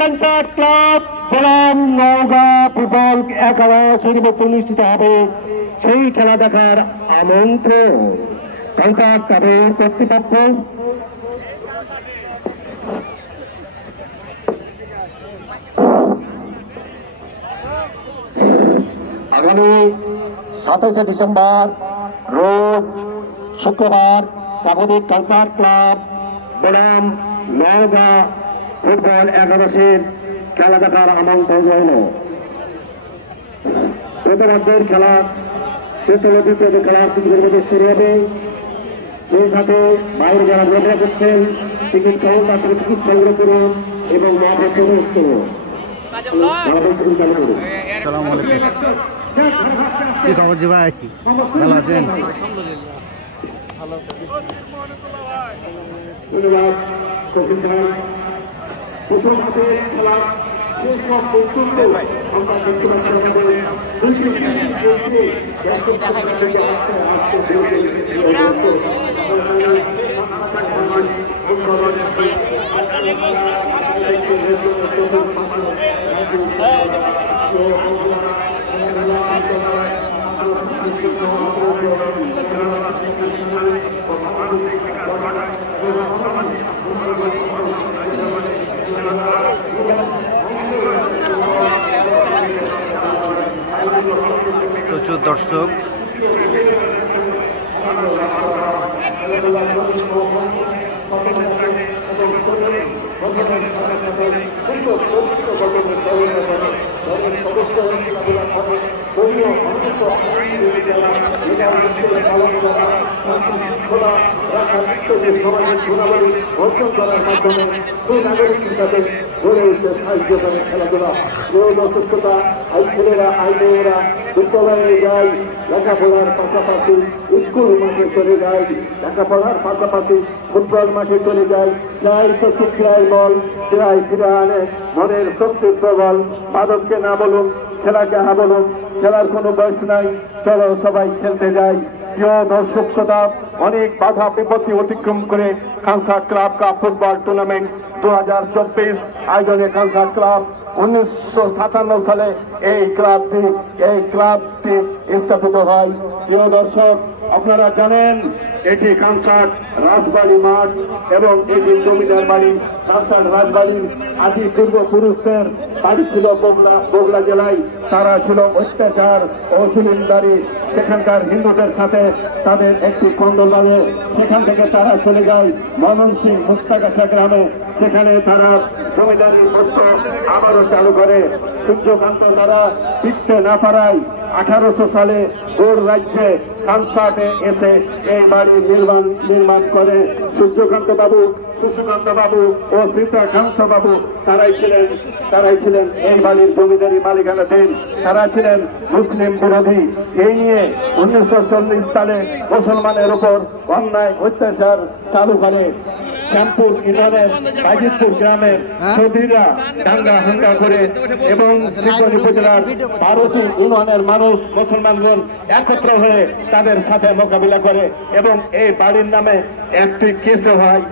Culture club বনাম Naogaon football একাদশের মধ্যে অনুষ্ঠিত হবে সেই খেলা দেখার আমন্ত্রণ কাঞ্চার ক্লাবের কর্তৃপক্ষ আগামী 27 ডিসেম্বর রোজ শুক্রবার স্বাগতিক কালচার ক্লাব বনাম নওগাঁ ফুটবল একাদশের খেলা দেখার আমন্ত্রণ রইল। প্রথমার্ধের খেলা শেষ হলে দ্বিতীয় খেলার কিছুক্ষণের মধ্যে শুরু হবে। সেই সাথে বাইরে যারা ঘোরাফেরা করছেন টিকিট কাউন্টার থেকে টিকিট সংগ্রহ করুন এবং মাঠে প্রবেশ করুন। কি খবর জি ভাই, ভালো আছেন? প্রচুর দর্শক খেলাধুলা ছেলেরা আইনেরা বিদ্যালয়ে যায়, লেখাপড়ার পাশাপাশি স্কুল মাঠে চলে যায়, লেখাপড়ার পাশাপাশি ফুটবল মাঠে চলে যায়, প্রায় প্রতিক্রিয়ায় বল ফিরায় ফিরে আনে মনের শক্তির প্রবল। মাদককে না বলুন, খেলাকে না বলুন, খেলার কোনো বয়স নাই, চলো সবাই খেলতে যাই। প্রিয় দর্শক শ্রোতা, অনেক বাধা বিপত্তি অতিক্রম করে কানসার ক্লাব কাপ ফুটবল টুর্নামেন্ট 2024 আয়োজনে কানসার ক্লাব 1957 সালে এই ক্লাবটি স্থাপিত হয়। প্রিয় দর্শক, আপনারা জানেন এটি কানসার্ট রাজবাড়ি মাঠ এবং এটি জমিদার বাড়ি। কানসার্ট রাজবাড়ি আদি পূর্বপুরুষদের বাড়ি ছিল বগুড়া জেলায়। তারা ছিল অত্যাচার ও জমিদারি, সেখানকার হিন্দুদের সাথে তাদের একটি কন্দল আছে। সেখান থেকে তারা চলে যায় ময়মনসিংহ মুক্তাগাছা গ্রামে, সেখানে তারা জমিদারি বস্ত্র আবারও চালু করে। সূর্যকান্ত দ্বারা টিকতে না পারায় 1800 সালে গৌড় রাজ্যে কানসার্টে এসে এই বাড়ি নির্মাণ করে সূর্যকান্ত বাবু, সুশীকান্ত বাবু ও সীতাকান্ত বাবু। তারাই ছিলেন এই বাড়ির জমিদারি মালিকানাধীন। তারা ছিলেন মুসলিম বিরোধী। এই নিয়ে 1940 সালে মুসলমানের উপর অন্যায় অত্যাচার চালু করে। শ্যামপুর ইউনিয়নের বাজিতপুর গ্রামের চৌধুরীরা দাঙ্গা হাঙ্গা করে এবং শ্রীগঞ্জ উপজেলার 12টি ইউনিয়নের মানুষ মুসলমানগণ একত্র হয়ে তাদের সাথে মোকাবিলা করে এবং এই বাড়ির নামে একটি কেসও হয়।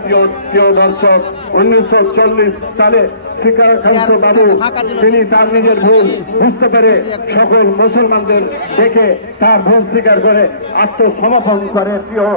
প্রিয় দর্শক, 1940 সালে শ্রীকান্ত বাবু তিনি তার নিজের ভুল বুঝতে পেরে সকল মুসলমানদের দেখে তার ভুল স্বীকার করে আত্মসমর্পণ করে। প্রিয়